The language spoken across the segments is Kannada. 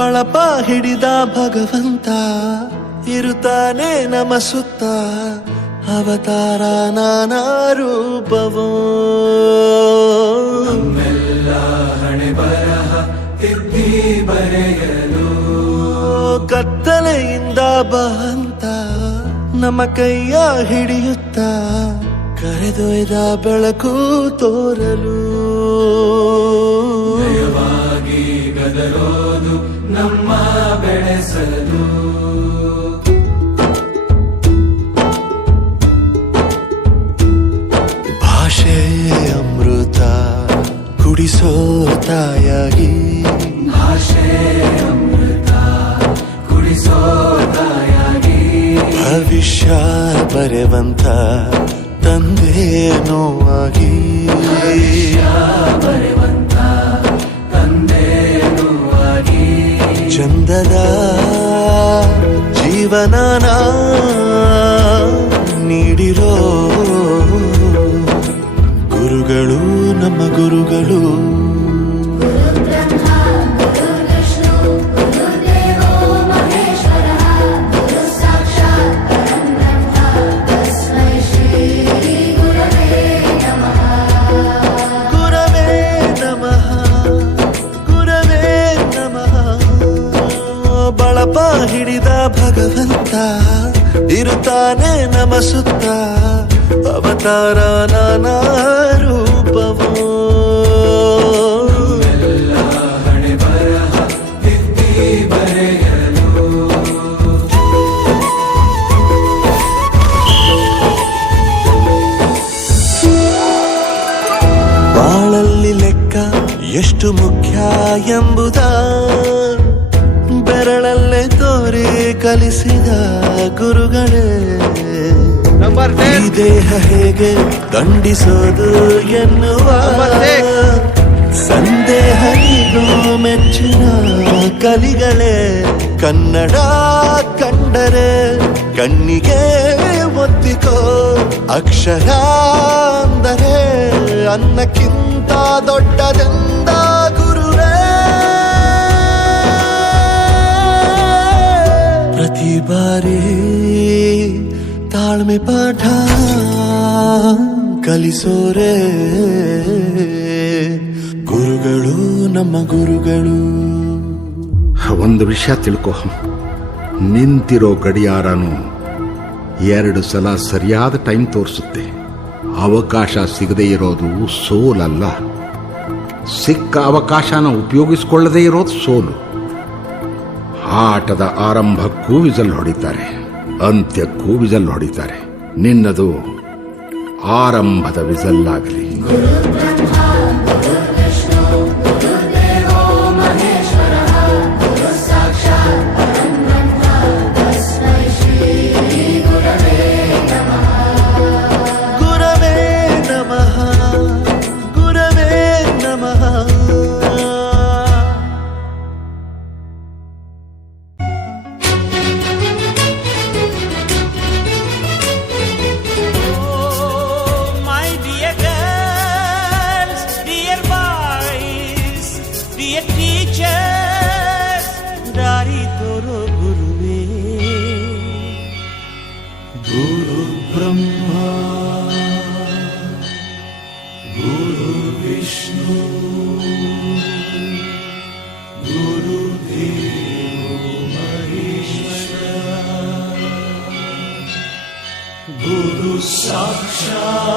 ಬಳಪ ಹಿಡಿದ ಭಗವಂತ ಇರುತ್ತಾನೆ ನಮ ಸುತ್ತ ಅವತಾರ ನಾನಾ ರೂಪವೋ ಹಣೆ ಬರಹ ತಿದ್ದಿ ಬರೆಯಲು ಕತ್ತಲೆಯಿಂದ ಬಂತ ನಮ್ಮ ಕೈಯ ಹಿಡಿಯುತ್ತ ಕರೆದೊಯ್ದ ಬೆಳಕು ತೋರಲು ದಯವಾಗಿ ಗದರೋದು ನಮ್ಮ ಬೆಳೆಸಲು ಭಾಷೆ ಅಮೃತ ಕುಡಿಸೋ ತಾಯಾಗಿ ಭಾಷೆ ಅಮೃತ ಕುಡಿಸೋ ತಾಯಾಗಿ ಭವಿಷ್ಯ ಬರೆವಂತ ತಂದೆ ನೋವಾಗಿ ಬರೆವಂತ ತಂದೆ ನೋವಾಗಿ ಚಂದದ ಜೀವನನ ನೀಡಿರೋ ಗುರುಗಳು ನಮ್ಮ ಗುರುಗಳು ಬಳಪ ಹಿಡಿದ ಭಗವಂತ ಇರುತ್ತಾನೆ ನಮ ಸುತ್ತ ಅವತಾರ ನಾನಾ ರೂಪವೋ ಹಣೆ ಬರಹ ತಿದ್ದಿ ಬರೆಯಲು ಬಾಳಲ್ಲಿ ಲೆಕ್ಕ ಎಷ್ಟು ಮುಖ್ಯ ಎಂಬುದ ಬೆರಳಲ್ಲೇ ತೋರಿ ಕಲಿಸಿದ ಗುರುಗಳೇ ಈ ದೇಹ ಹೇಗೆ ದಂಡಿಸೋದು ಎನ್ನುವ ಸಂದೇಹ ಇದು ಮೆಚ್ಚಿನ ಕಲಿಗಳೇ ಕನ್ನಡ ಕಂಡರೆ ಕಣ್ಣಿಗೆ ಒತ್ತಿಕೋ ಅಕ್ಷರ ಅಂದರೆ ಅನ್ನಕ್ಕಿಂತ ದೊಡ್ಡದೆಂದ ಗುರುವೇ ಪ್ರತಿ ಬಾರಿ ತಾಳ್ಮೆ ಪಾಠ ಕಲಿಸೋರೆ ಗುರುಗಳು ನಮ್ಮ ಗುರುಗಳು. ಒಂದು ವಿಷಯ ತಿಳ್ಕೊ, ನಿಂತಿರೋ ಗಡಿಯಾರನು 2 ಸಲ ಸರಿಯಾದ ಟೈಮ್ ತೋರಿಸುತ್ತೆ. ಅವಕಾಶ ಸಿಗದೇ ಇರೋದು ಸೋಲಲ್ಲ, ಸಿಕ್ಕ ಅವಕಾಶನ ಉಪಯೋಗಿಸಿಕೊಳ್ಳದೇ ಇರೋದು ಸೋಲು. ಆಟದ ಆರಂಭಕ್ಕೂ ವಿಸಲ್ ಹೊಡಿತಾರೆ, ಅಂತ್ಯಕ್ಕೂ ವಿಸಲ್ ಹೊಡಿತಾರೆ. ನಿನ್ನದು ಆರಂಭದ ವಿಸಲ್ ಆಗಲಿ. ಗುರು ಬ್ರಹ್ಮ ಗುರು ವಿಷ್ಣು ಗುರು ದೇವೋ ಮಹೇಶ್ವರ ಗುರು ಸಾಕ್ಷಾತ್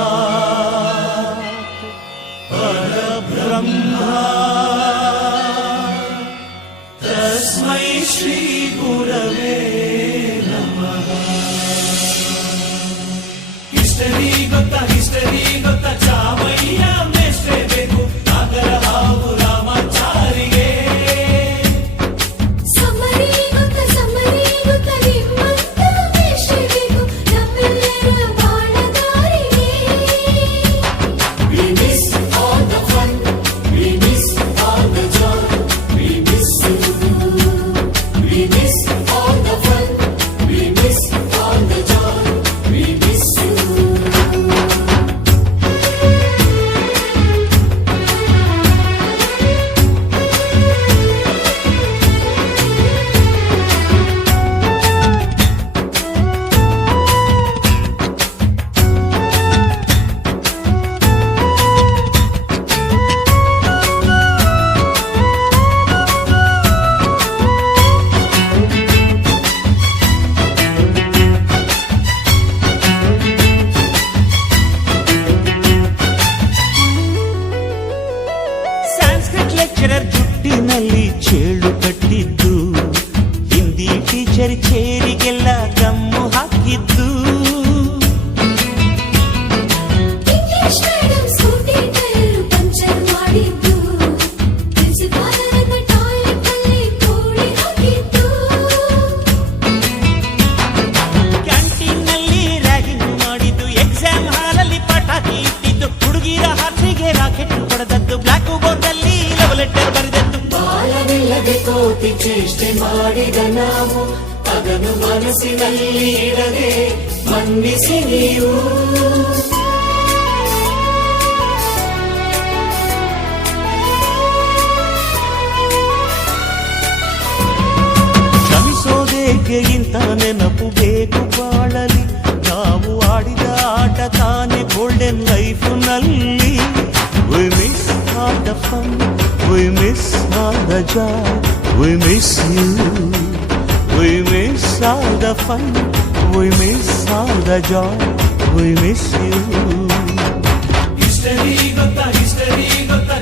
ಪರಬ್ರಹ್ಮ ತಸ್ಮೈ ಶ್ರೀ ಗುರವೇ ನಮಃ. ಹಿಸ್ಟರಿ ಗೊತ್ತಾ ಚಾಮಯ್ಯ ಮೇಷ್ಟ್ರೇ ಬೇಕು, ನಾಗರ ಕ್ಯಾಂಟೀನಲ್ಲಿ ಚೇಳು ಕಟ್ಟಿದ್ದು, ಹಿಂದಿ ಟೀಚರ್ ಚೇರಿಗೆಲ್ಲ ಗಮ್ಮು ಹಾಕಿದ್ದು. English madam scooty tyre puncture ಮಾಡಿದ್ದು, ಪ್ರಿನ್ಸಿಪಾಲರ ಟಾಯ್ಲೆಟ್ ಅಲ್ಲಿ ಕೋಳಿ ಹಾಕಿದ್ದು. ಕ್ಯಾಂಟೀನ್ನಲ್ಲಿ ರ್ಯಾಗಿಂಗ್ ಮಾಡಿದ್ದು, ಎಕ್ಸಾಮ್ ಹಾಲಲ್ಲಿ ಪಟಾಕಿ ಇಟ್ಟಿದ್ದು, ಹುಡುಗಿರ ಹಾಸಿಗೆ ರಾಕೆಟ್ ಹೊಡೆದದ್ದು, ಬ್ಲಾಕ್ ಬೋರ್ಡ್ ಅಲ್ಲಿ ಲವ್ ಲೆಟರ್ ಬರೆದದ್ದು. ಬಾಲವಿಲ್ಲದೆ ಕೋಟಿ ಚೇಷ್ಟೆ ಮಾಡಿದ ನಾವು ಅದನ್ನು ಮನಸ್ಸಿನಲ್ಲಿ ಇಡದೆ ಮನ್ನಿಸಿ ನೀವು. ಕ್ಷಮಿಸೋದೇಕೆ ಇಂಥ ನೆನಪು ಬೇಕು ಬಾಳಲಿ, ನಾವು ಆಡಿದ ಆಟ ತಾನೆ ಗೋಲ್ಡನ್ ಲೈಫ್ ನಲ್ಲಿ. We miss all the fun, we miss all the joy, we miss you. We miss all the fun, we miss all the joy, we miss you. History ಗೊತ್ತಾ